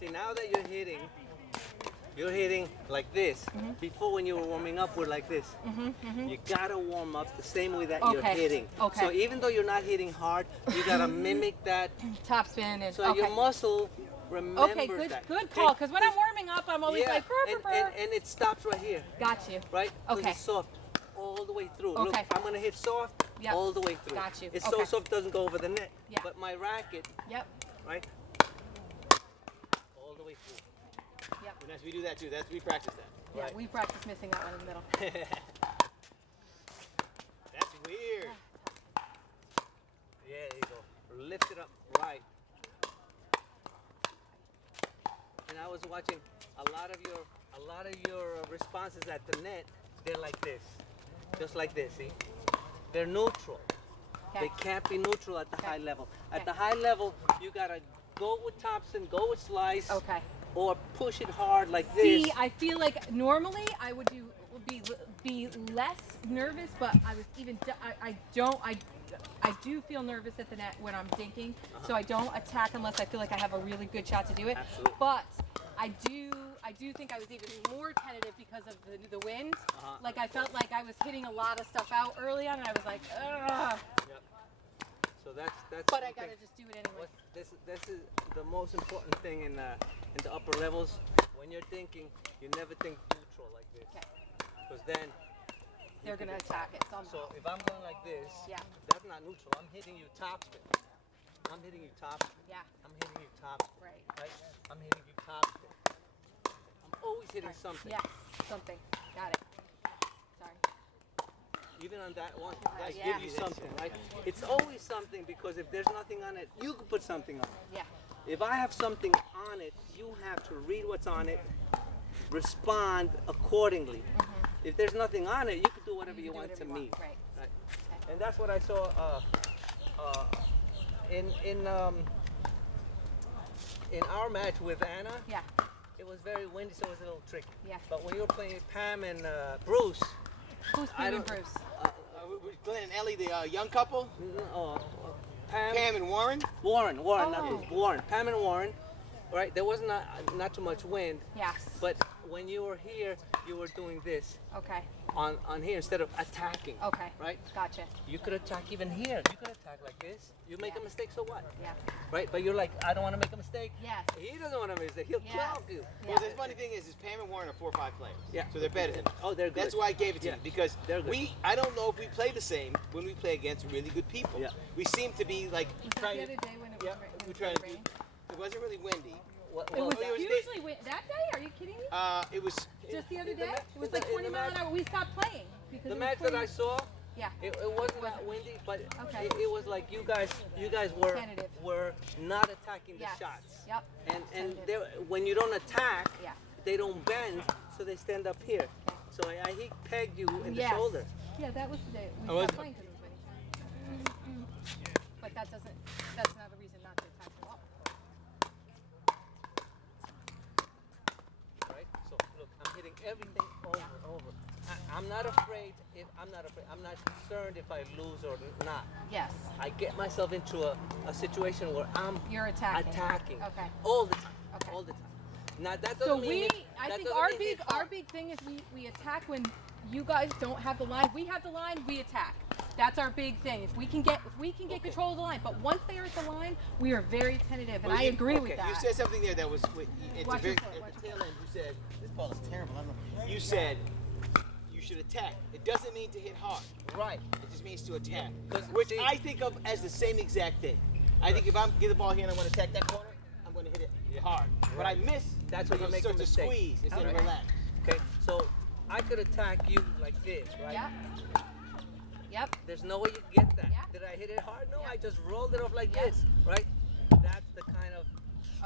See, now that you're hitting like this. Before, when you were warming up, we're like this. You gotta warm up the same way that you're hitting. Okay. So even though you're not hitting hard, you gotta mimic that. Topspin and So your muscle remembers Okay, good, that. good call. Because when I'm warming up, I'm always like, brr, brr, brr. And it stops right here. Got you. Right? 'Cause Okay. It's soft all the way through. Okay. Look, I'm gonna hit soft Yep. all the way through. Got you. It's Okay. so soft it doesn't go over the net. Yeah. But my racket, Yep. right? All the way through. Yep. And as we do that too, we practice that. Yeah, Right. we practice missing that one in the middle. That's weird. Yeah, there you go. Lift it up right. And I was watching a lot of your responses at the net. They're like this, just like this. See, they're neutral. Okay. They can't be neutral at the high level. At Okay. the high level, you gotta go with topspin, go with slice, Okay. or push it hard like this. See, I feel like normally I would be less nervous, but I was even I do feel nervous at the net when I'm dinking, so I don't attack unless I feel like I have a really good shot to do it. Absolutely. But I do think I was even more tentative because of the wind. Like I felt like I was hitting a lot of stuff out early on, and I was like, ugh. Yep. So that's. But I the thing. gotta just do it anyway. This is the most important thing in the upper levels. When you're thinking, you never think neutral like this, Okay. because then They're gonna attack it somehow. So if I'm going like this, Yeah. that's not neutral. I'm hitting you topspin. I'm hitting you topspin. Yeah. I'm hitting you topspin. Right. Right? I'm hitting you topspin. I'm always hitting something. Yes. Something. Got it. Sorry. Even on that one, that yeah. gives you something, right? It's always something, because if there's nothing on it, you can put something on it. Yeah. If I have something on it, you have to read what's on it, respond accordingly. If there's nothing on it, you can do whatever you do want whatever to you me. want, right. Right. And that's what I saw in our match with Anna. Yeah. It was very windy, so it was a little tricky. Yeah. But when you were playing Pam and Bruce, Who's I Pam and don't- Bruce? Glenn and Ellie, the young couple, Pam and Warren. Warren, not Oh. Bruce, Warren, Pam and Warren, right? There was not too much wind, Yes. but when you were here, you were doing this Okay. on here instead of attacking. Okay. Right? Gotcha. You could attack even here. You could attack like this. You make Yeah. a mistake, so what? Yeah. Right? But you're like, I don't want to make a mistake. Yes. He doesn't want to make a mistake. He'll Yes. kill you. Well, the funny thing is Pam and Warren are 4 or 5 players. Yeah. So they're better than us. Oh, they're good. That's why I gave it to Yeah. you, because They're good. I don't know if we play the same when we play against really good people. Yeah. We seem to be like Was that trying the to. other day when it was, Yeah, when we it tried was to do. rain? It wasn't really windy. It was it was usually that day? Are you kidding me? It was. Just the other in the day? ma- It was in the- like in 20 the miles an match- hour. We stopped playing because The it was match that 20 I saw, Yeah. it wasn't that windy, but Okay. it was like you guys Tentative. were not attacking the Yes. shots. Yep. And Tentative. when you don't attack, Yeah. they don't bend, so they stand up here. So he pegged you in the Yes. shoulder. Yeah, that was the day we Oh, was stopped it? playing because it was windy. But that's not a reason not to attack them up. Right? So look, I'm hitting everything over and over. I'm not afraid. I'm not concerned if I lose or not. Yes. I get myself into a situation where I'm You're attacking. Okay. all the time. Okay. All the time. Now that So doesn't mean I that think doesn't our mean big hit hard. thing is we attack when you guys don't have the line. We have the line, we attack. That's our big thing. If we can get Okay. control of the line, but once they are at the line, we are very tentative, and Well, I agree with okay. that. You said something there that was at the Watch very your foot, at watch the your tail end. You said this ball is terrible. I don't know. You said you should attack. It doesn't mean to hit hard. Right. It just means to attack, 'Cause which see- I think of as the same exact thing. I think if I'm get the ball here and I want to attack that corner, I'm going to hit it hard. But I miss. That's when you because make it a starts to mistake. squeeze instead of Okay. relax. Okay. So I could attack you like this, right? Yep. Yep. There's no way you get that. Yeah. Did I hit it hard? No, Yeah. I just rolled it off like Yeah. this, right? That's the kind of.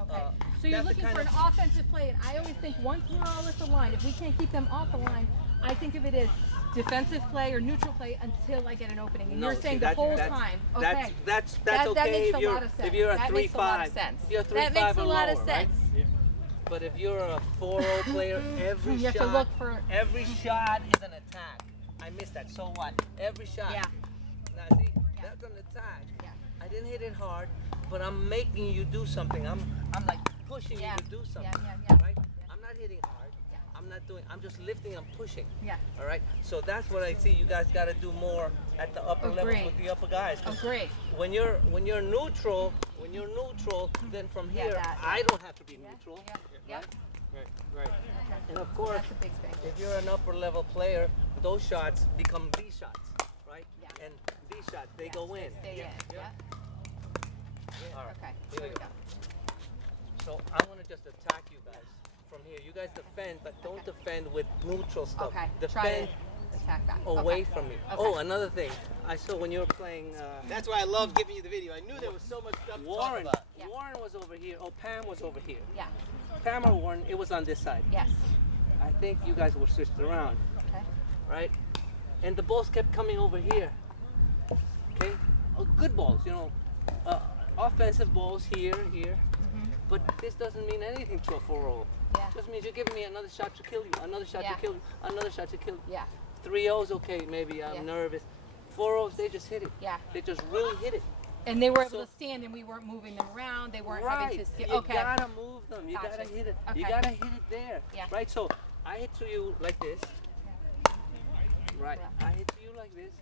Okay. So you're that's the looking kind for an of- offensive play, and I always think once we're all at the line, if we can't keep them off the line, I think of it as defensive play or neutral play until I get an opening. And No, you're see, saying the that's- whole that's- time. That's Okay. that's that okay makes if a you're lot of sense. if you're a That 3-5. makes a lot of sense. If you're a That 3-5 makes a or lot lower, of right? sense. But if you're a 4-0 player, every You have shot, to look for- every shot is an attack. I missed that. So what? Every shot. Yeah. Now see, Yeah. that's an attack. Yeah. I didn't hit it hard, but I'm making you do something. I'm like pushing Yeah. you to do something. Yeah. Right? I'm not hitting hard. Yeah. I'm just lifting, I'm pushing. Yeah. All right? So that's what I see you guys got to do more at the upper levels Agree. with the upper guys. 'Cause Agree. when you're neutral, then from Yeah, here that, yeah. I don't have to be neutral. Yeah. Right. And of course, That's a big space. if you're an upper level player, those shots become B shots, right? Yeah. And B shots, they go in. Stay in. Yeah. All right. Okay. Here we we go. So I'm gonna just attack you guys from here. You guys defend, but don't defend with neutral stuff. Okay. Defend Try to attack back. away Okay. from me. Okay. Oh, another thing. I saw when you were playing That's why I love giving you the video. I knew there was so much stuff to talk Warren. about. Yeah. Warren was over here. Oh, Pam was over here. Yeah. Pam or Warren, it was on this side. Yes. I think you guys were switched around, Okay. right? And the balls kept coming over here. Okay? Oh, good balls, you know. Offensive balls here. But this doesn't mean anything to a 4-0. Yeah. Just means you're giving me another shot to kill you, another shot Yeah. to kill you, another shot to kill you. Yeah. 3-0's okay, maybe I'm Yeah. nervous. 4-0's, they just hit it. Yeah. They just really hit it. And they were able So- to stand, and we weren't moving them around. They weren't Right. having to stand. You Okay. gotta move them. You Gotcha. gotta hit it. You Okay. gotta hit it there. Yeah. Right? So I hit to you like this. Right. Yeah. I hit to you like this.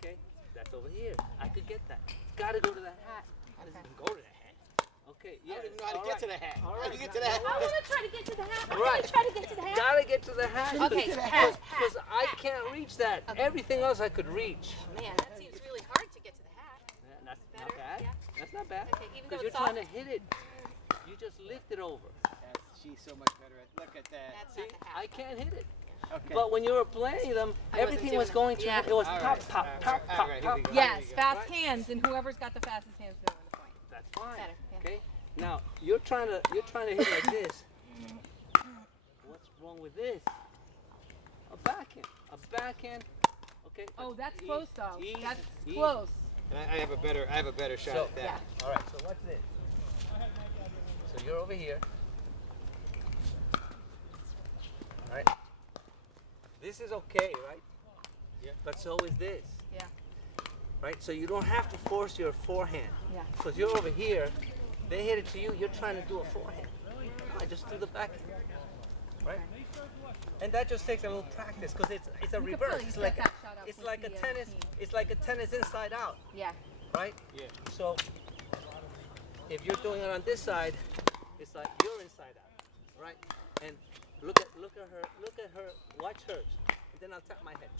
Okay. That's over here. I could get that. Gotta go to that hat. How does it Okay. even go to the hat? Okay. I Yeah. don't even know how to all get right. to the hat. All How right. do you get to the hat? I want to try to get to the hat. I'm Right. going to try to get to the hat. Gotta get to the hat. Okay, hat. Because I can't reach that. Everything else I could reach. Man, that seems really hard to get to the hat. That's Better, not bad. yeah. That's not bad. Okay, even though Because you're it's trying soft. to hit it. You just lift it over. She's so much better at. Look at that. That's See, not the hat. I can't hit it. Okay. But when you were playing them, I wasn't everything doing was it. going to Yeah. it was All pop, right, pop, all right, pop, all pop, right, here pop. we go. Yes, There you go. fast Right. hands, and whoever's got the fastest hands going to win the point. That's fine. Better, yeah. Okay. Now you're trying to hit like this. What's wrong with this? A backhand. A backhand. Okay. Oh, that's Easy, close though. easy, That's easy. close. And I have a better shot So- at that. Yeah. All right. So watch this. So you're over here. All right. This is okay, right? Yeah. But so is this. Yeah. Right? So you don't have to force your forehand. Yeah. Because you're over here, they hit it to you, you're trying to do a forehand. I just do the backhand. Right? And that just takes a little practice because it's a You could reverse. probably It's set like that shot up it's with like a the, tennis. team. It's like a tennis inside out, Yeah. right? Yeah. So if you're doing it on this side, it's like you're inside out, right? And look at her, watch hers, and then I'll tap my head.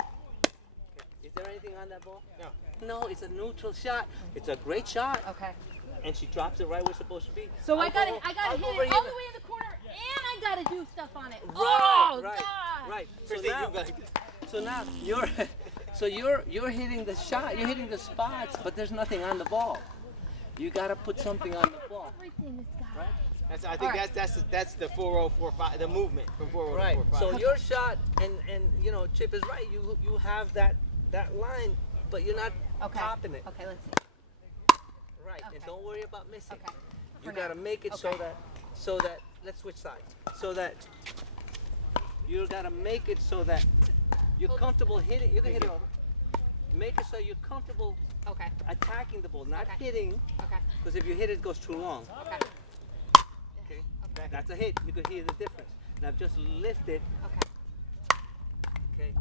Okay. Is there anything on that ball? No. No, it's a neutral shot. It's a great shot, Okay. and she drops it right where it's supposed to be. So I'll I gotta go- hit I'll it go all over the here. way in the corner, and I gotta do stuff on it. Right, Oh right, God. right. So First thing now, you gotta do. so now you're hitting the shot, you're hitting the spots, but there's nothing on the ball. You gotta put something on the ball, Everything this guy. right? I think All right. that's the 4-0-4-5, the movement from 4-0 Right. to 4-5. So your shot, and you know, Chip is right. You have that line, but you're not Okay. topping it. Okay, let's see. Right. And Okay. don't worry about missing. Okay. You For gotta now. make it Okay. so that let's switch sides. So that you gotta make it so that you're Hold it. comfortable hitting. You can hit it over. Make it so you're comfortable Okay. attacking the ball, not Okay. hitting. Okay. Because if you hit it, it goes too long. Okay. Okay. That's a hit. You can hear the difference. Now just lift it. Okay. Okay.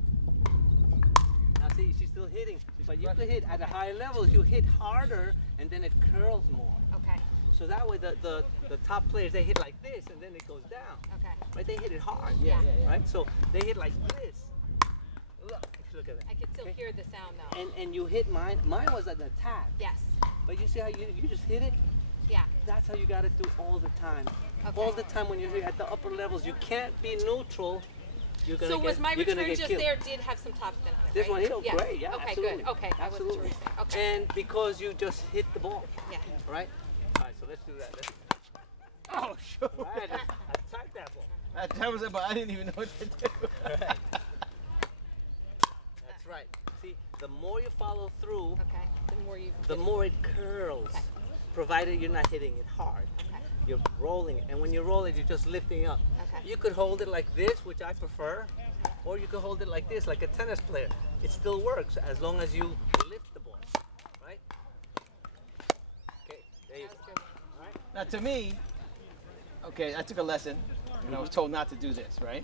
Now see, she's still hitting, but you could hit at a higher level. You hit harder, and then it curls more. Okay. So that way, the top players they hit like this, and then it goes down. Okay. Right? They hit it hard. Yeah. Right? So they hit like this. Look at that. I can still Okay. hear the sound though. And you hit mine. Mine was an attack. Yes. But you see how you just hit it? Yeah. That's how you got to do all the time. Okay. All the time when you're here at the upper levels, you can't be neutral. You're gonna So get, was my you're gonna return get just killed. there? Did have some top spin on it? This right? one hit Yeah. great, yeah, Okay, absolutely. good. Okay, I wasn't Absolutely. sure. Okay. And because you just hit the ball, Yeah. right? All right, so let's do that. Oh, sure. All right, attack that ball. That was it, but I didn't even know what to do. That's right. See, the more you follow through, Okay. The more you. the more it curls, Okay. provided you're not hitting it hard. Okay. You're rolling it, and when you roll it, you're just lifting up. Okay. You could hold it like this, which I prefer, or you could hold it like this, like a tennis player. It still works as long as you lift the ball, right? Okay, there you That go. was good. All right. Now, to me, okay, I took a lesson, and I was told not to do this, right?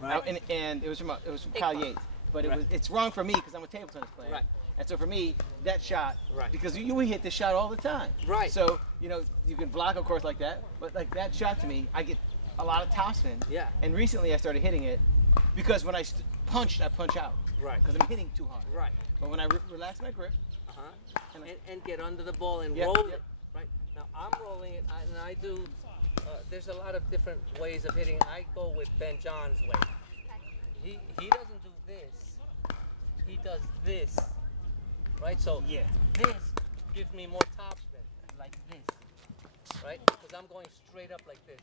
Right. And it was from Kyle Yates, but it's wrong for me because I'm a table tennis player. Right. And so for me, that shot, Right. because you hit this shot all the time. Right. So you can block, of course, like that, but like that shot to me, I get a lot of topspin. Yeah. And recently I started hitting it because when I punched, I punch out. Right. Because I'm hitting too hard. Right. But when I relax my grip, And get under the ball and Yep, roll yep. it. Right. Now I'm rolling it, and I do. There's a lot of different ways of hitting. I go with Ben John's way. He doesn't do this. He does this. Right. So this gives me more topspin, like this. Right. Because I'm going straight up like this.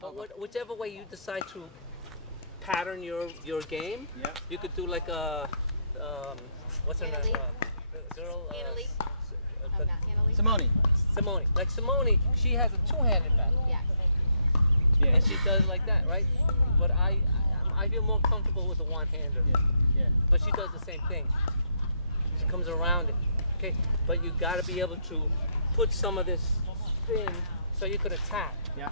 But whichever way you decide to pattern your game, you could do like a what's her name? Annalie. The girl. Annalie. The- Not Annalie. Simone. Simone. Like Simone, she has a two-handed bat, Yes. Yeah. and she does like that, right? But I feel more comfortable with the one-hander. Yeah. But she does the same thing. She comes around it, okay? But you got to be able to put some of this spin so you could attack. Yeah.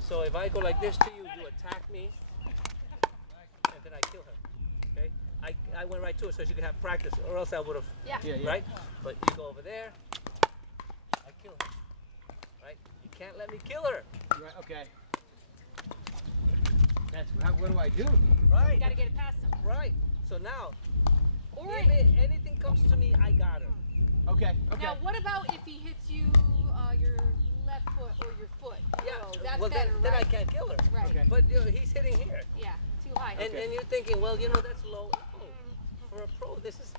So if I go like this to you, you attack me, and then I kill her. Okay? I went right to her so she could have practice, or else I would have. Yeah. Yeah. Right? But you go over there, I kill her. Right? You can't let me kill her. Right. Okay. What do I do? Right? You gotta get it past him. Right. So now, Or if anything comes to me, I got her. Okay. Okay. Now, what about if he hits you your left foot or your foot? Yeah. So that's well, better, then I right? can't kill her. Right. Okay. But he's hitting here. Yeah, too high. And, Okay. and you're thinking, well, that's low. Oh, for a pro, this is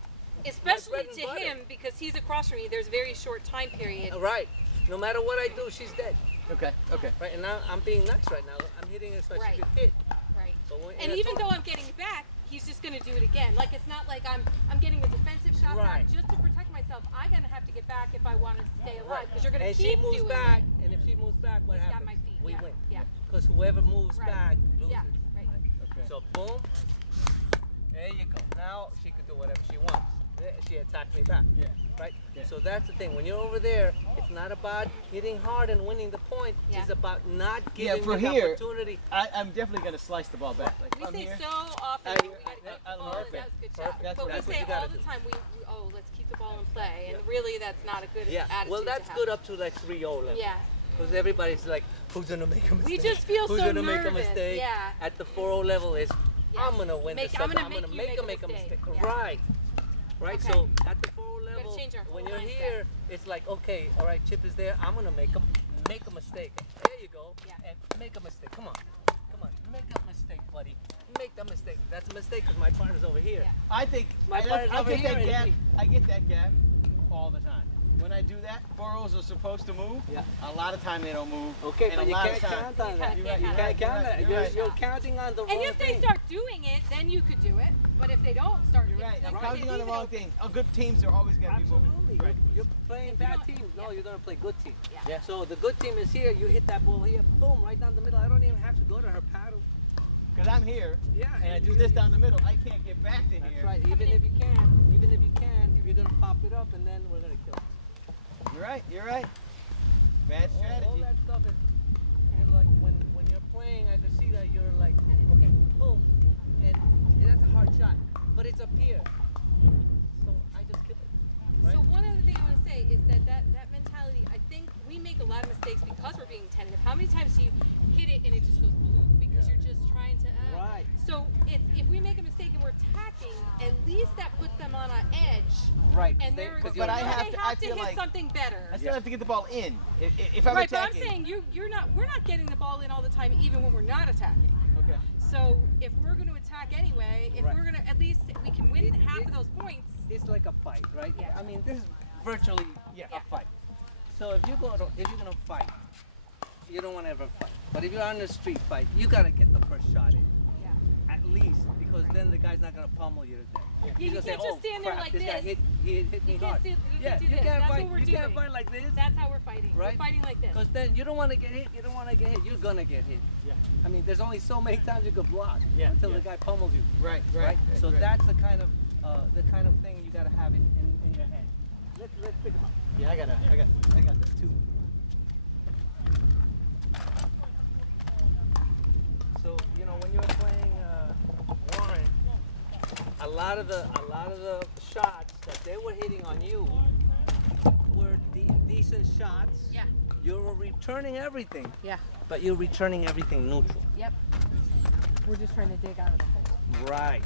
Especially bread and to butter. him because he's across from me. There's a very short time period. right. No matter what I do, she's dead. Okay. Okay. Right. And now I'm being nice right now. I'm hitting her so Right. she could hit. Right. But when, And in a even tour- though I'm getting it back, he's just gonna do it again. Like it's not like I'm getting a defensive shot Right. back just to protect myself. I'm gonna have to get back if I want to stay alive Right. because you're gonna and keep she moves doing back, it. and if she moves back, what He's got happens? my feet. We Yeah. win. Yeah. Because whoever moves Right. back loses. Yeah. Right. Okay. So boom. There you go. Now she could do whatever she wants. She attacked me back. Yeah. Right? Yeah. So that's the thing. When you're over there, it's not about hitting hard and winning the point. Yeah. It's about not Yeah, giving for the here, opportunity. I'm definitely gonna slice the ball back. Like We I'm say here. so often. I- oh, perfect. that was a good Perfect. shot. That's But what- we that's what say you gotta all do. the time, let's keep the ball in play, and really that's not a good Yeah. attitude. Well, to that's have. good up to like 3-0 level. Yeah. Because everybody's like, who's gonna make a mistake? We just feel who's so gonna make a nervous, mistake? yeah. At the 4-0 level is, Yeah. I'm gonna win Make- the I'm second. gonna I'm gonna make you make make a a mistake. mistake. Yeah. Right. Right. Okay. So at the 4-0 level, change our when whole you're mindset. here, it's like, okay, all right, Chip is there. I'm gonna make a mistake. There you go. Yeah. And make a mistake. Come on. Make a mistake, buddy. Make that mistake. That's a mistake because my partner's over here. Yeah. I think My I partner's over get here that and gap. he- I get that gap all the time. When I do that, 4-0s are supposed to move. Yeah. A lot of time they don't move. Okay, and but a you lot can't of time, count on that. You You can't can't count count on that. that. You're, Right. you're counting on the And wrong if they thing. start doing it, then you could do it. But if they don't start, You're if- right. I'm if counting they on the leave it wrong open- thing. Good teams are always going to be moving. Absolutely. Right. You're playing If you bad don't- teams. yeah. No, you're gonna play good teams. Yeah. So the good team is here. You hit that ball here, boom, right down the middle. I don't even have to go to her paddle. Because I'm here, Yeah. and I do this down the middle. I can't get back to That's here. right. Even if you can, you're gonna pop it up, and then we're gonna kill it. You're right. You're right. Bad All strategy. that stuff is, you're like when you're playing, I can see that you're like, okay, boom, and that's a hard shot, but it's up here, so I just kill it. Right? So one other thing I want to say is that mentality, I think we make a lot of mistakes because we're being tentative. How many times do you hit it and it just goes boom because you're just trying to Right. So if we make a mistake and we're attacking, at least that puts them on an edge. Right. And they're, But you I know, have they to- have I to feel hit like- something better. I still have to get the ball in. If I'm Right, but I'm attacking. saying we're not getting the ball in all the time, even when we're not attacking. Okay. So if we're going to attack anyway, if Right. we're going to at least we can win It- half it- of those points. It's like a fight, right? Yeah. I mean, this is virtually Yeah. a fight. So if you're gonna fight, you don't want to ever fight. But if you're on the street fight, you gotta get the first shot in, Yeah. at least, because then the guy's not gonna pummel you to death. Yeah, He's you gonna can't say, just "Oh, stand there crap, like this guy this. hit me You can't hard." do Yeah, this. you can't That's fight. what we're You doing. can't fight like this. That's how we're fighting. Right? We're fighting like this. Because then you don't want to get hit. You don't want to get hit. You're gonna get hit. Yeah. I mean, there's only so many times you could block Yeah, until yeah. the guy pummels you. Right. Right. So right. that's the kind of thing you gotta have in your head. Let's pick him up. Yeah, I got that too. know, when you were playing Warren, a lot of the shots that they were hitting on you were decent shots. Yeah. You were returning everything, Yeah. but you're returning everything neutral. Yep. We're just trying to dig out of the hole. Right.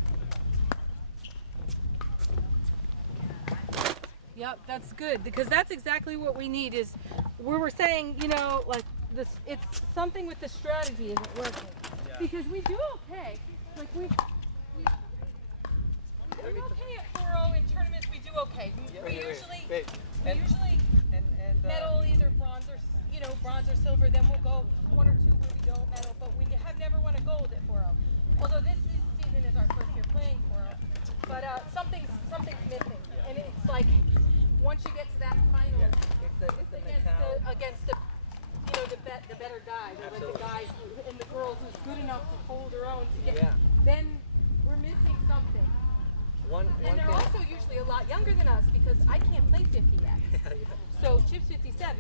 Yep, that's good because that's exactly what we need. Is where we're saying, you know, like this. It's something with the strategy isn't working because we do okay. Like we do okay at 4-0 in tournaments. We do okay. We usually And medal either bronze or bronze or silver. Then we'll go 1 or 2 where we don't medal, but we have never won a gold at 4-0. Although this season is our first year playing 4-0, but something's missing, and it's like once you get to that final, it's the mentality. against the the better guy, like the guy and the girl who's good enough to hold her own to get. Yeah. Then we're missing something. One And they're thing. also usually a lot younger than us because I can't play 50 yet. So Chip's 57,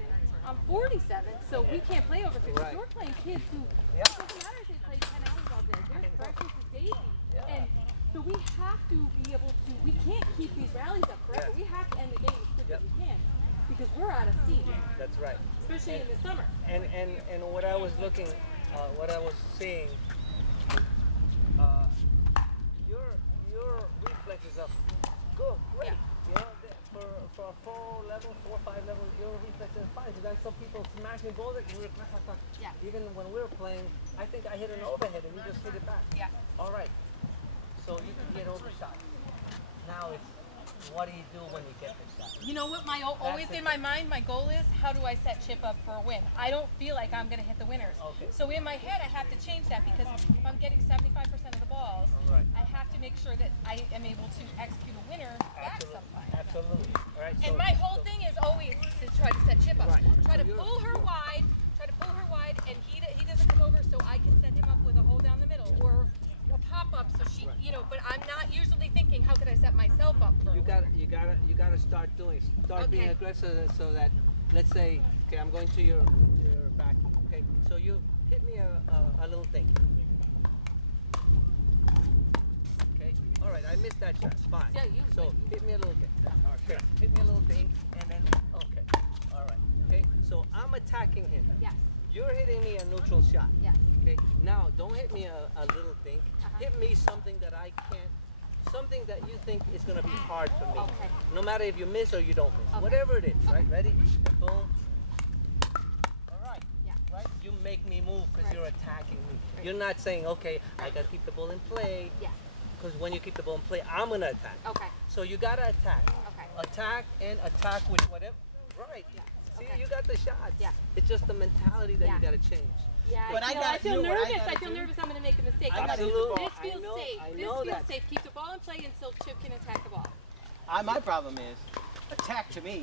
I'm 47, so we can't play over 50. Right. So we're playing kids who, Yeah. it doesn't matter if they play 10 hours all day, they're fresh as a daisy. And so we have to be able to, we can't keep these rallies up forever. Yes. We have to end the game as quick Yep. as we can because we're out of steam, That's right. especially in the summer. And what I was looking, what I was seeing, your reflexes are good, great. Yeah. You know, for a 4 level, 4 or 5 level, your reflexes are fine. Because I saw people smashing balls at you. Yeah. Even when we were playing, I think I hit an overhead and you just hit it back. Yeah. All right. So you can get overshot. Now it's what do you do when you get the shot? You know what always in my mind, my goal is, how do I set Chip up for a win? I don't feel like I'm going to hit the winners. Okay. So in my head, I have to change that because if I'm getting 75% of the balls, Right. I have to make sure that I am able to execute a winner back sometimes. Absolutely. All right. And so- my whole thing is always to try to set Chip up. Right. Try So to you're- pull her wide, and he doesn't come over so I can set him up with a hole down the middle or a pop-up so she, but I'm not usually thinking, how can I set myself up for a You win? gotta start being Okay. aggressive so that, let's say, okay, I'm going to your back. Okay, so you hit me a little thing. Okay, all right, I missed that shot. Fine. Yeah, So hit me a little thing. Okay, hit me a little thing, and then okay, all right. Okay, so I'm attacking him. Yes, You're hitting me a neutral shot. yes. Okay, now don't hit me a little thing. Hit me something that I can't, something that you think is gonna be hard for me. Okay. No matter if you miss or you don't miss, Okay. whatever it is, right? Ready? And boom. All right. Yeah. Right. You make me move because Right. you're attacking me. You're not saying, okay, I gotta keep the ball in play. Yeah. Because when you keep the ball in play, I'm gonna attack. Okay. So you gotta attack. Okay. Attack and attack with whatever. Right. Yeah. See, Okay. you got the shots. Yeah. It's just the mentality that Yeah. you gotta change. Yeah, But I I gotta feel do what I nervous. gotta I feel do. nervous I'm going to make a mistake. I gotta Absolutely. This feels safe. I This know feels that. safe. Keep the ball in play until Chip can attack the ball. My problem is, attack to me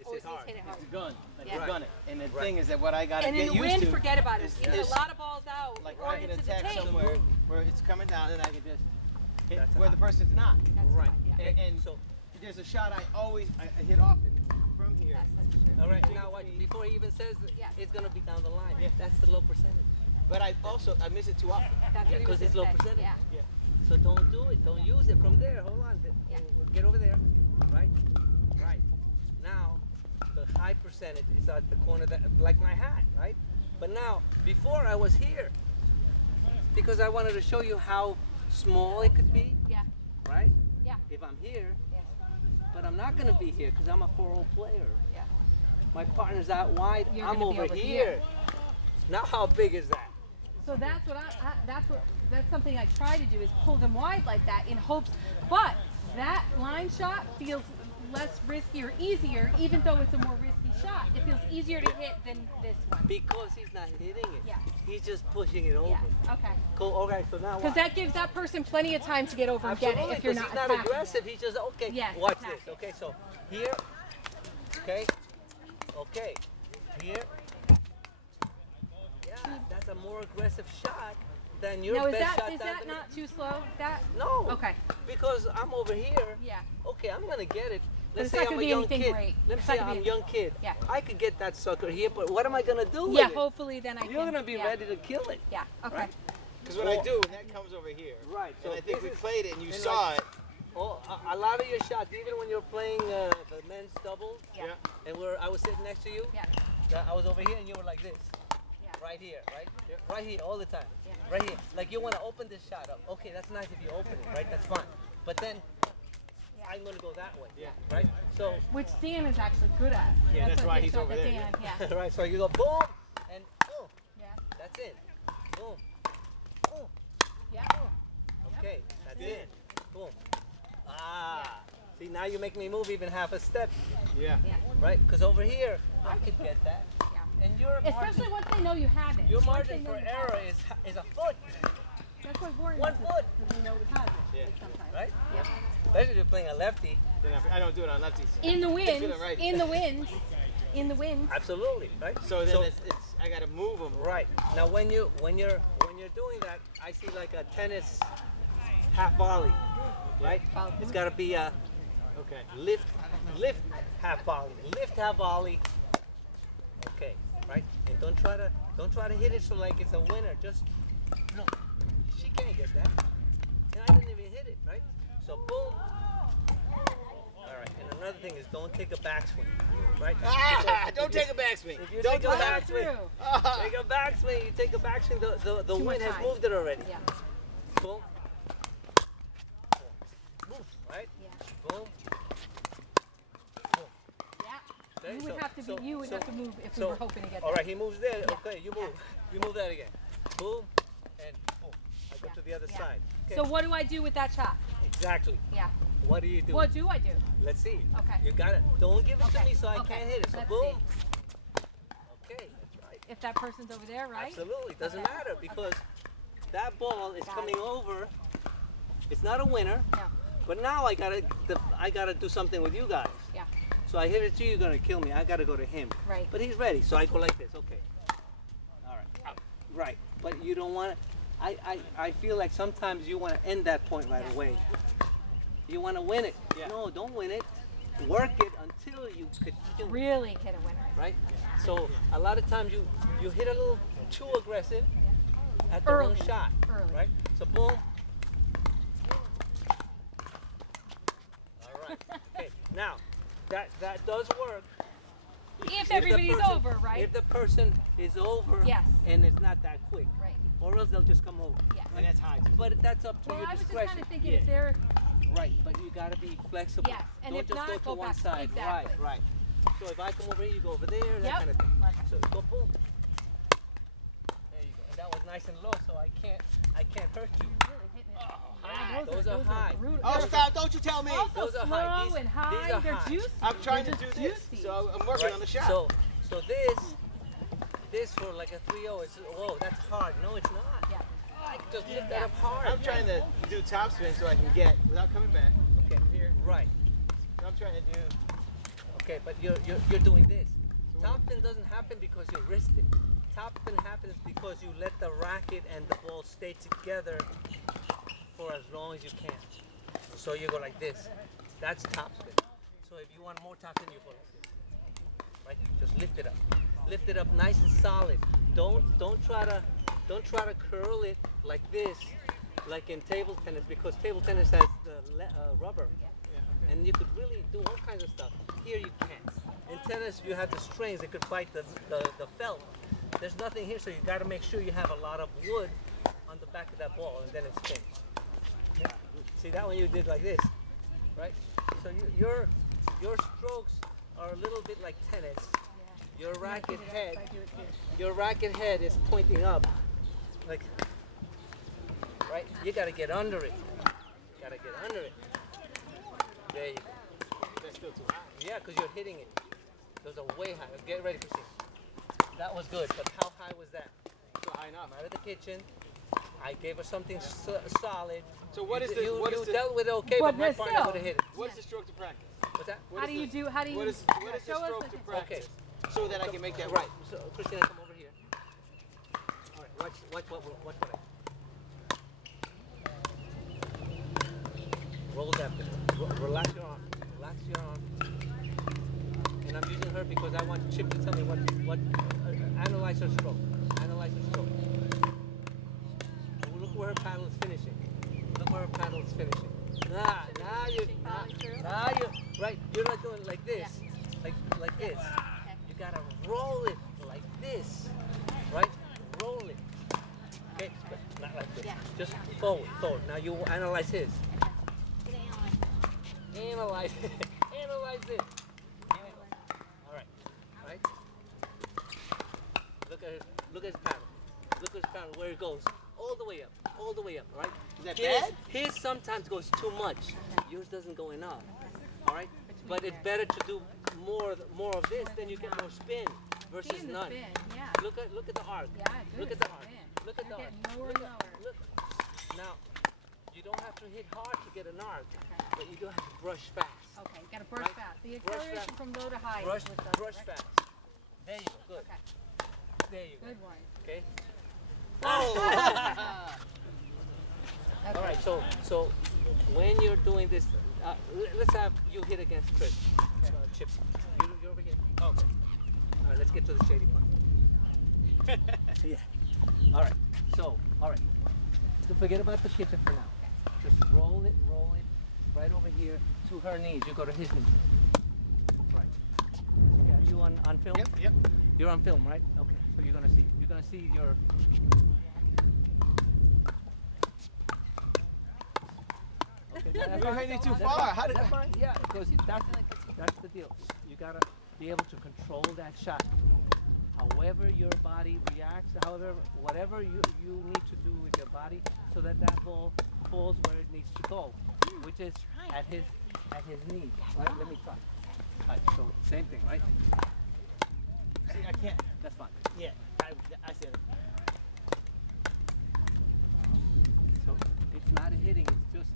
It's Always hard. hit it hard. is a gun. Like Yeah. a gun it. And the Right. thing is that what I gotta And get in the used wind, to, forget about it. is Either this. a lot of balls out Like or I can into the attack tank. somewhere where it's coming down and I can just hit That's where hot. the person's not. That's Right. fine, yeah. And So, there's a shot I hit off from here. That's true. all right, now what? Before he even says it, Yeah. it's gonna be down the line. Yeah. That's the low percentage. But I miss it too often. That's what he Because was it's gonna low say. percentage. Yeah. Yeah. So don't do it. Don't use it from there. Hold on. Yeah. We'll get over there. Right? Right. Now, the high percentage is at the corner that, like my hat, right? But now, before I was here, because I wanted to show you how small it could be, Yeah. right? Yeah. If I'm here, Yeah. but I'm not gonna be here because I'm a 4-0 player. Yeah. My partner's out wide. You're I'm gonna be over over here. Now, how big is that? So that's what that's something I try to do is pull them wide like that in hopes, but that line shot feels less risky or easier, even though it's a more risky shot. It feels easier to hit than this one. Because he's not hitting it. Yeah. He's just pushing it over. Yeah. Okay. Cool. Okay. So now Because what? that gives that person plenty of time to get over and get Absolutely. it if you're 'cause not he's not attacking aggressive. it. He's just okay. Yes, Watch attack this. it. Okay. So here. Okay. Okay. Here. Yeah. That's a more aggressive shot than your Now is best that shot. is down that the not too slow? That No. Okay. Because I'm over here. Yeah. Okay, I'm gonna get it. But Let's it's not say gonna I'm a be young anything kid. great. Let's It's not say gonna I'm a be young kid. Yeah. I could get that sucker here, but what am I gonna do with Yeah. it? Hopefully then I You're can. gonna be yeah. ready to kill it. Yeah. Okay. Right? Because what I do, that comes over here. Right. And I think we this is- played it and you and saw like- it. Oh, a lot of your shots, even when you're playing the men's doubles, Yeah. and I was sitting next to you, Yeah. I was over here and you were like this. Yeah. Right here, right? Right here, all the time. Yeah. Right here. Like you want to open this shot up. Okay, that's nice if you open it, right? That's fine. But then I'm going to go that way. Yeah. Right? So, Which Dan is actually good at. Yeah, that's what why Dan he's showed over that there, Dan, yeah. right, so you go boom, and boom. Yeah. That's it. Boom. Boom. Yeah. Okay, that's Yep. it. Boom. Ah. See, now you make me move even half a step, Yeah. Yeah. right? Because over here, I could get that. Yeah. And your Especially once they know you have it. your Once they margin know for you have error it. is a foot, That's why Warren 1 does it, foot. because we know we have it. Yeah. Like sometimes. right? Yeah. Especially if you're playing a lefty. Then I don't do it on lefties. In the wind. Get it right. In the wind. In the wind. Absolutely, right? So then it's I gotta move them. right. Now when you're doing that, I see like a tennis half volley, right? It's got to be a Okay. lift half volley, Okay, right? And don't try to hit it so like it's a winner. Just look, she can't get that, and I didn't even hit it, right? So boom. All right. And another thing is don't take a backswing, right? Ah, don't take a backswing. If you Don't take do a Follow that. through. Take a backswing. You take a backswing. The Too wind much has time. moved it already. Yeah. Boom. Boom. Right? Yeah. Boom. Yeah. Okay, You would so- have to so- be. You would so- have to move if we so- were hoping to get All that. right, he moves there. Yeah. Okay, you move. You move that again. Boom and boom. I go Yeah. to the other Yeah. side. Okay. So what do I do with that shot? Exactly. Yeah. What do you do? What do I do? Let's see. Okay. You got it. Don't give it to Okay, me so I okay, can't hit it. So let's boom. Okay, that's right. If that person's over there, right? Absolutely. Doesn't Okay. matter because that ball is Got coming it. over. It's not a winner. No. But now I gotta do something with you guys. Yeah. So I hit it to you, you're gonna kill me. I gotta go to him. Right. But he's ready, so I go like this. Okay. All right. Right. But you don't want to. I feel like sometimes you want to end that point right Yeah. away. You want to win it. Yeah. No, don't win it. Work it until you could kill me. Really hit a winner. Right. So a lot of times you hit a little too aggressive at the Early. wrong shot. Early. Right. So boom. All right. Okay. Now that does work. If the everybody's person- over, right? If the person is over Yes. and it's not that quick, Right. or else they'll just come over. Yeah. And that's high too. But that's up to Well, your I was just discretion. kind of thinking Yeah. if they're Right, but you gotta be flexible. Yes, and Don't if just not, go to go one back. side. Exactly. Right, right. So if I come over here, you go over there, that Yep. kind of thing. Right. So go boom. There you go. And that was nice and low, so I can't hurt you. really hitting it. high. Those are high. brutal. Oh, stop! Don't you tell me. Also Those are slow high. These- and high. these are They're high. juicy. I'm trying to They're do just this, juicy. so I'm working Right. on the shot. So this for like a 3-0 is whoa, that's hard. No, it's not. Yeah. I just lift that up hard. I'm trying to do topspin so I can get without coming back. Okay. Here. Right. I'm trying to do. Okay, but you're doing this. Top spin doesn't happen because you risked it. Top spin happens because you let the racket and the ball stay together for as long as you can. So you go like this. That's top spin. So if you want more top spin, you go like this. Right? Just lift it up. Lift it up nice and solid. Don't try to curl it like this, like in table tennis, because table tennis has the rubber. And you could really do all kinds of stuff. Here you can't. In tennis, you have the strings that could bite the felt. There's nothing here, so you got to make sure you have a lot of wood on the back of that ball, and then it spins. Yeah. See that one you did like this, right? So your strokes are a little bit like tennis. Your racket head, is pointing up, like right. You got to get under it. Got to get under it. There you go. That's still too high. Yeah, because you're hitting it. Those are way high. Get ready for see. That was good, but how high was that? Still high enough. I'm out of the kitchen. I gave her something solid. So what you, is the you, what you is the dealt with it okay, But but my there's partner still- would have hit it. what is the stroke to practice? What's that? What How is do you the- do? How do you? What is the show us stroke the- to practice? Okay. So that I can make that Right. right. So Christina, come over here. All right. Watch what I roll that bit. Relax your arm. Relax your arm. And I'm using her because I want Chip to tell me what analyze her stroke. Analyze her stroke. paddle is finishing. Look where her paddle is finishing. Now you, right, you're not doing like this, like this. You gotta roll it like this, right? Roll it. Okay, but not like this. Yeah. Just forward. Now you analyze his. Analyze it. Analyze it. All right. Look at his paddle. Look at his paddle where it goes. All the way up. Right? Is that His, bad? his sometimes goes too much. Yours doesn't go enough. All right. But it's better to do more of this, then you get more spin versus Seeing the none. spin, yeah. Look at the arc. Yeah, Look at good the arc. spin. Look at the You're arc. getting lower Look and at- lower. look. Now, you don't have to hit hard to get an arc, but you do have to brush fast. Okay, you gotta brush Right. fast. The Brush acceleration fast. from low to high. Brush is with the, right? fast. There you go. Good. Okay, There you go. good one. Okay. Okay. All right. So when you're doing this, let's have you hit against Chris. Chip. You're over here. Okay. All right. Let's get to the shady part. Yeah. All right. So So forget about the kitchen for now. Just roll it right over here to her knees. You go to his knees. Right. Yeah, you on film? Yep. You're on film, right? Okay. So you're gonna see your. Okay, that's We're fine. heading too That's far. fine. How did That's fine. Yeah, because that's the deal. You gotta be able to control that shot. However your body reacts, whatever you need to do with your body, so that ball falls where it needs to go, which is at his knees. Right? Let me try. All right. So same thing, right? See, I can't. That's fine. Yeah, I said it. So it's not hitting. It's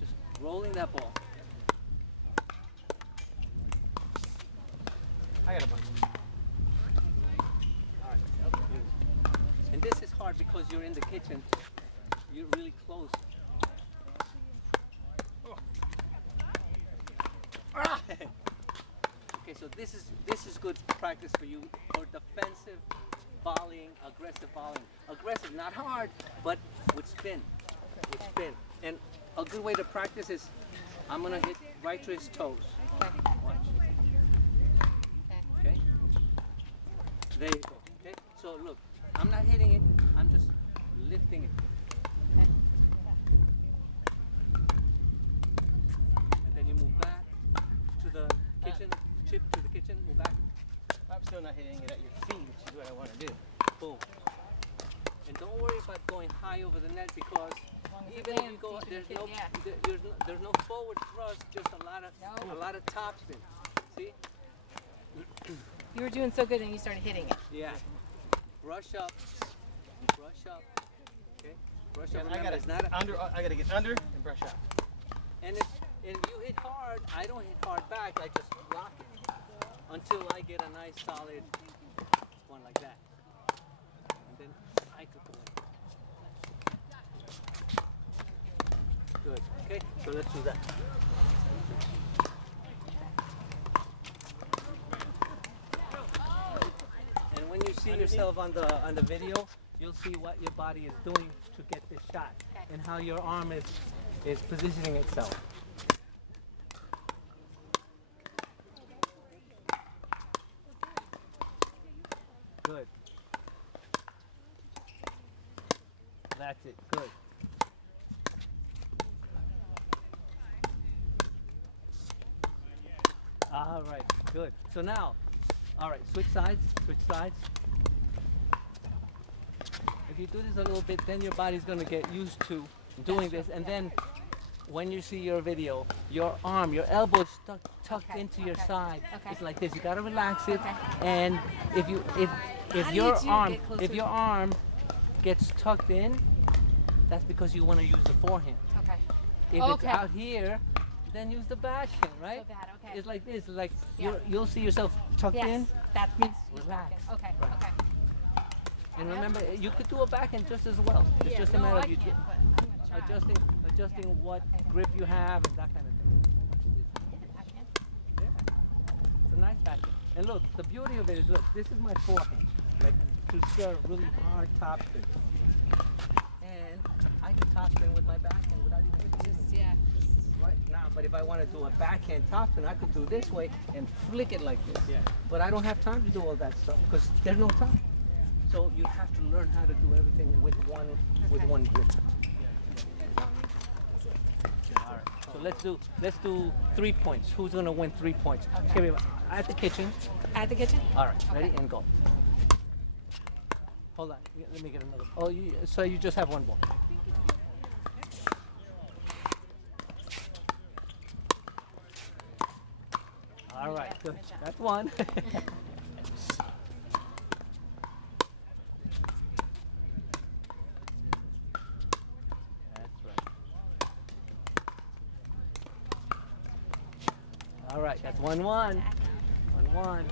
just rolling that ball. I got a bunch. All right. And this is hard because you're in the kitchen. You're really close. Okay, so this is good practice for you for defensive volleying, aggressive volleying. Aggressive, not hard, but with spin. With spin. And a good way to practice is I'm gonna hit right to his toes. Watch. Okay? There you go. Okay? So look, I'm not hitting it, I'm just lifting it. And then you move back to the kitchen, chip to the kitchen, move back, I'm still not hitting it at your feet, which is what I want to do. boom. And don't worry about going high over the net because long as it even if you lands, go, you there's can no, hit, yeah. there's no forward thrust, just a lot of top spin. See? You were doing so good and you started hitting it. Yeah. Brush up. Okay? Brush up. And I Remember, gotta it's not a, I gotta get under and brush up. and if you hit hard, I don't hit hard back. I just block it until I get a nice solid one like that, and then I could go in. Good. Okay. So let's do that. And when you see yourself on the video, you'll see what your body is doing to get this shot and how your arm is positioning itself. Good. That's it. Good. All right. Good. So now, all right. Switch sides. Switch sides. If you do this a little bit, then your body's gonna get used to doing this, and then when you see your video, your arm, your elbow is tucked Okay, into your okay, side. okay. It's like this. You gotta relax it, Okay. and if How do you your two arm get closer if your arm gets tucked in, that's because you want to use the forehand. Okay. If Okay. it's out here, then use the backhand, right? So bad, okay. It's like this. Like Yeah. you'll see yourself tucked Yes. in. That means Relax. Okay. Right. Okay. And remember, you could do a backhand just as well. It's Yeah, just a no, matter I of you can't, but I'm gonna try. adjusting what grip you have and that kind of thing. Yeah. It's a nice backhand. And look, the beauty of it is, look, this is my forehand. Like to serve really hard top spin. and I can topspin with my backhand without even hitting it. Yeah. Right now, but if I want to do a backhand topspin, I could do this way and flick it like this. Yeah. But I don't have time to do all that stuff because there's no time. So you have to learn how to do everything with one grip. All right. So let's do 3 points. Who's gonna win 3 points? Okay. Here we go. At the kitchen. At the kitchen? All right. Ready Okay. and go. Hold on. Let me get another. Oh, so you just have one ball. All right. Good. That's one. That's right. All right. That's 1-1. 1-1.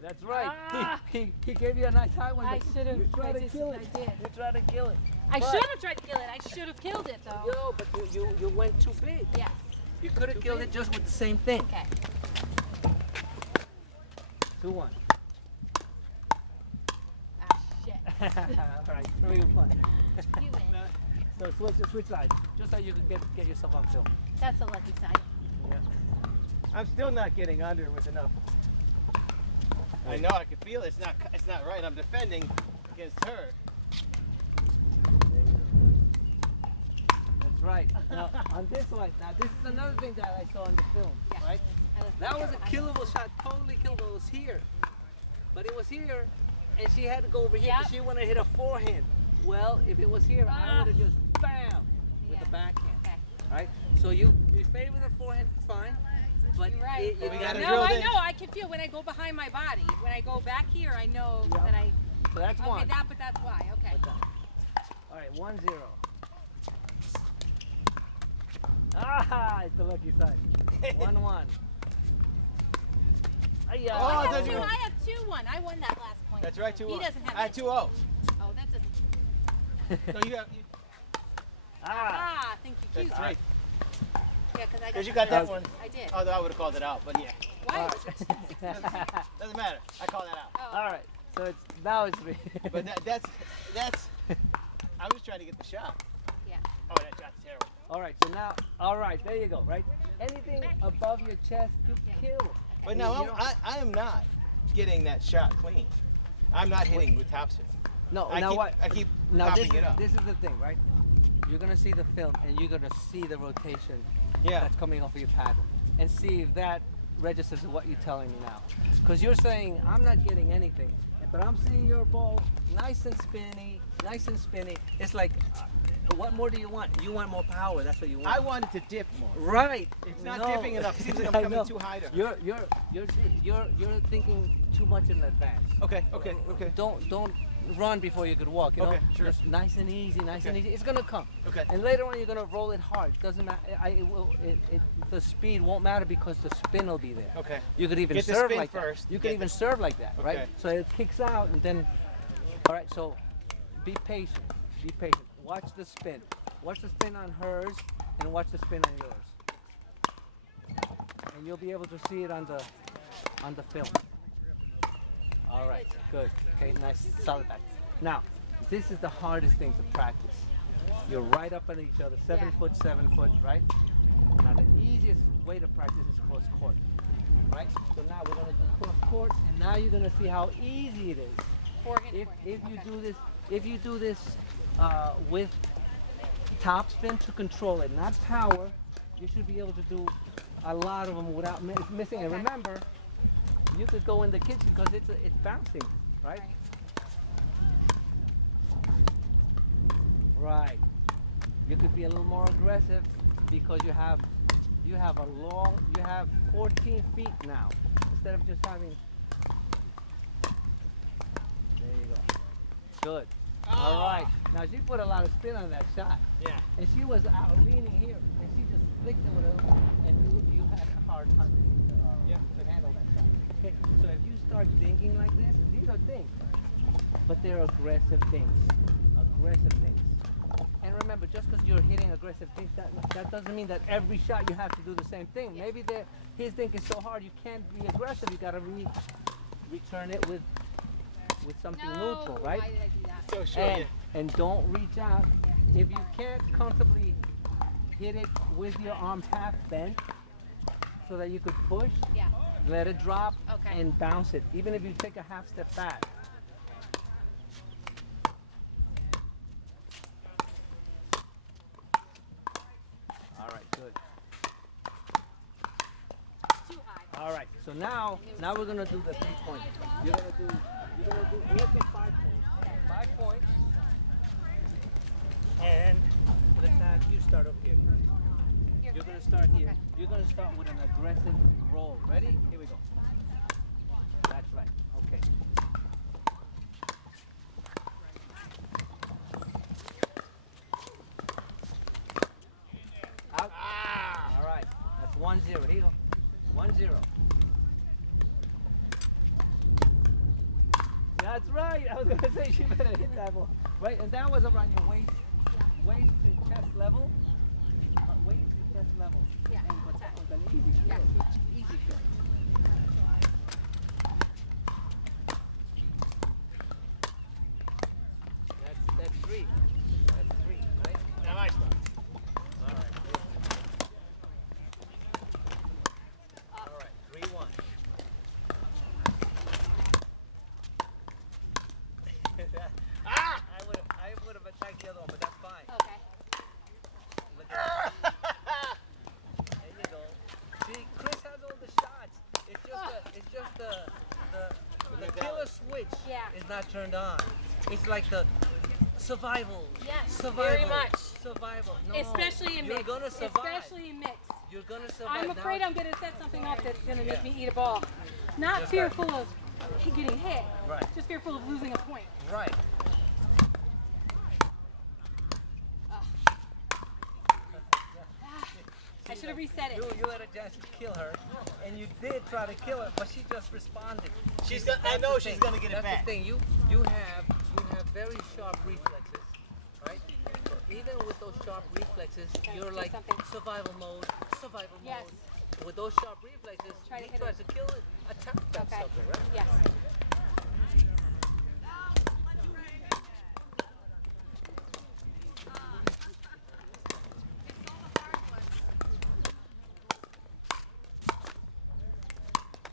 That's right. Ah. He gave you a nice high one. I but should have. You tried to kill it. I did. You tried to kill it. I But- should have tried to kill it. I should have killed it though. Yo, but you went too big. Yes. You could have killed it just with the same thing. Okay. 2-1. Ah, shit. All right. Throw your punch. You win. So switch sides, just so you can get yourself on film. That's the lucky side. Yeah. I'm still not getting under with enough. I know, I can feel it. It's not right. I'm defending against her. There you go. That's right. Now on this one, now this is another thing that I saw in the film, Yeah. right? That was a killable shot, totally killable. It was here, but it was here, and she had to go over here because Yep. she wanted to hit a forehand. Well, if it was here, I would have just bam with Yeah. the backhand, Okay. right? So you favor the forehand, fine, but You're right. you We gotta gotta No, drill I this. know. I can feel when I go behind my body. When I go back here, I know Yeah. that I. So that's Okay, one. but that's why. Okay. All right, 1-0. Ah, it's the lucky side. 1-1. Ay, Oh, I that's have two. right. I have 2-1. I won that last point. That's right, 2-0. He doesn't have I had that. 2-0. Oh, that doesn't. No, you have. Ah, Ah, thank you. That's Cute. right. Yeah, because I got. Because you got that one. I did. Although I would have called it out, but yeah. Why? Doesn't matter. I call that out. Oh. all right. So it's now it's me. But that's. I was trying to get the shot. Yeah. Oh, that shot's terrible. All right. So now, all right. There you go. Right. Anything above your chest, you kill. But You no, don't- I am not getting that shot clean. I'm not hitting with topspin. No. I now keep, what? I keep Now popping it up. this is the thing, right? You're gonna see the film and you're gonna see the rotation Yeah. that's coming off of your paddle and see if that registers to what you're telling me now. Because you're saying I'm not getting anything, but I'm seeing your ball nice and spinny. It's like, what more do you want? You want more power. That's what you want. I wanted to dip more. Right. It's not No. dipping enough. It seems like I'm I coming know. too high to her. You're thinking too much in advance. Okay. Don't run before you could walk. You know, Okay, sure. just nice and easy. Okay. It's gonna come. Okay. And later on, you're gonna roll it hard. Doesn't matter. The speed won't matter because the spin will be there. Okay. You could even Get the serve spin like first, that. You get could even the- serve like that, right? Okay. So it kicks out and then. All right. So be patient. Be patient. Watch the spin. Watch the spin on hers and watch the spin on yours. And you'll be able to see it on the film. All right, good. Okay, nice, solid back. Now, this is the hardest thing to practice. You're right up on each other, 7 Yeah. foot, 7 foot, right? Now, the easiest way to practice is cross court, right? So now we're gonna do cross court, and now you're gonna see how easy it is. Forehand. If forehand. you do this with topspin to control it, not power, you should be able to do a lot of them without missing. And Okay. remember, you could go in the kitchen because it's bouncing, right? Right. You could be a little more aggressive because you have 14 feet now instead of just having. There you go. Good. All right. Now she put a lot of spin on that shot, Yeah. and she was out leaning here, and she just flicked it with her, and you had a hard time to handle that shot. Okay. So if you start thinking like this, these are things, but they're aggressive things. Aggressive things. And remember, just because you're hitting aggressive things, that doesn't mean that every shot you have to do the same thing. Maybe his thing is so hard you can't be aggressive. You gotta return it with with something No. neutral, right? Why did I do that? So sure. And don't reach out. If you can't comfortably hit it with your arm half bent so that you could push, Yeah. let it drop Okay. and bounce it, even if you take a half step back. All right, good. Too high. All right, so now we're gonna do the 3 point. You're gonna do let's do 5 points. 5 points. And let's have you start up here. Here. You're gonna start here. Okay. You're gonna start with an aggressive roll. Ready? Here we go. That's right. Okay. Out. All right. That's 1-0. Here you go. 1-0. That's right. I was gonna say she better hit that ball. Right, and that was around your waist to chest level. Waist to chest level. Yeah. But that was an easy kill. Yeah. Easy kill. That's 3. That's 3, right? Now I start. All right. All right. 3-1. I would have attacked the other one, but that's fine. Okay. Look at that. There you go. See, Chris has all the shots. It's just the killer switch Yeah. is not turned on. It's like the survival. Yes, Survival. very much. Survival. No, Especially in you're mix. gonna survive. Especially in mix. You're gonna survive. I'm afraid Now- I'm going to set something up that's going to make me eat a ball. Not Just fearful of getting hit, Right. just fearful of losing a point. Right. I should have reset it. You had a chance to kill her, and you did try to kill her, but she just responded. She's gonna, I That's know the she's thing. gonna get it That's back. the thing. You have very sharp reflexes, right? So even with those sharp reflexes, you're do like something. survival mode. Yes. With those sharp reflexes, Try to he hit tries to kill it, attack that Okay. sucker, right? Yes.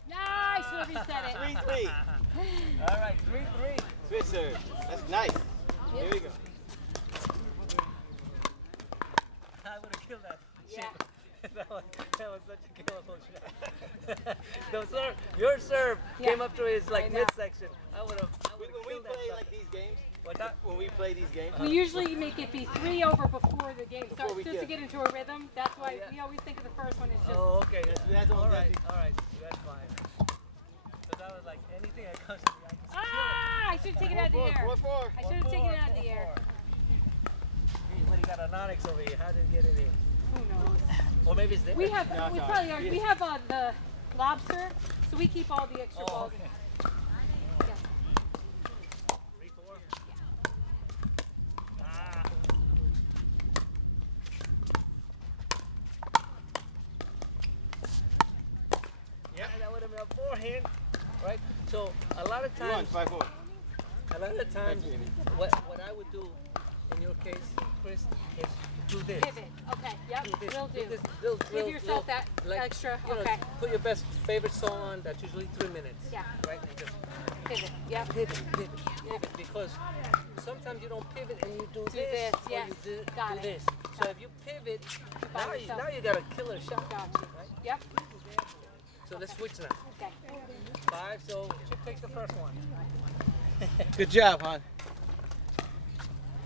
Nice. Should have reset it. 3-3. All right, 3-3. Switch serve. That's nice. Here we go. I would have killed that shit. Yeah. that was such a killable shot. The serve, your serve Yeah. came up to his like I know. midsection. I would have When we killed that play sucker. like these games, What's that? when we play these games, We usually make it be 3 over before the game starts, we just to kill. get into a rhythm. That's why Yeah. we always think of the first one as just. Oh, okay. that's all all right. that's- All right. That's fine. Because I was like, anything that comes to me, I just kill Ah! I should have taken it out of the air. 4-4. I should have taken it out of the air. Hey, but he got an onyx over here. How did it get in here? Who knows? Or maybe it's there. We have, No, we it's probably all are, right. we have the lobster, so we keep all the extra Oh, balls. okay. Yeah. 3-4. Ah. Yeah, that would have been a forehand, right? So a lot of You won, times, 5-4. a lot of times, what I would do in your case, Chris, is do this. Pivot. Okay. Yep. Do this, Will do. this little- Give little- yourself little, that extra. You know, Okay. put your best favorite song on. That's usually 3 minutes. Yeah. Right. And just Pivot. Yep. pivot, because sometimes you don't pivot and you do, this, or yes. you do Got it. this. So if you pivot, By now yourself. you got a killer shot. Got you. Right? Yep. So let's switch now. Okay. 5. So Chip takes the first one. Good job, hon.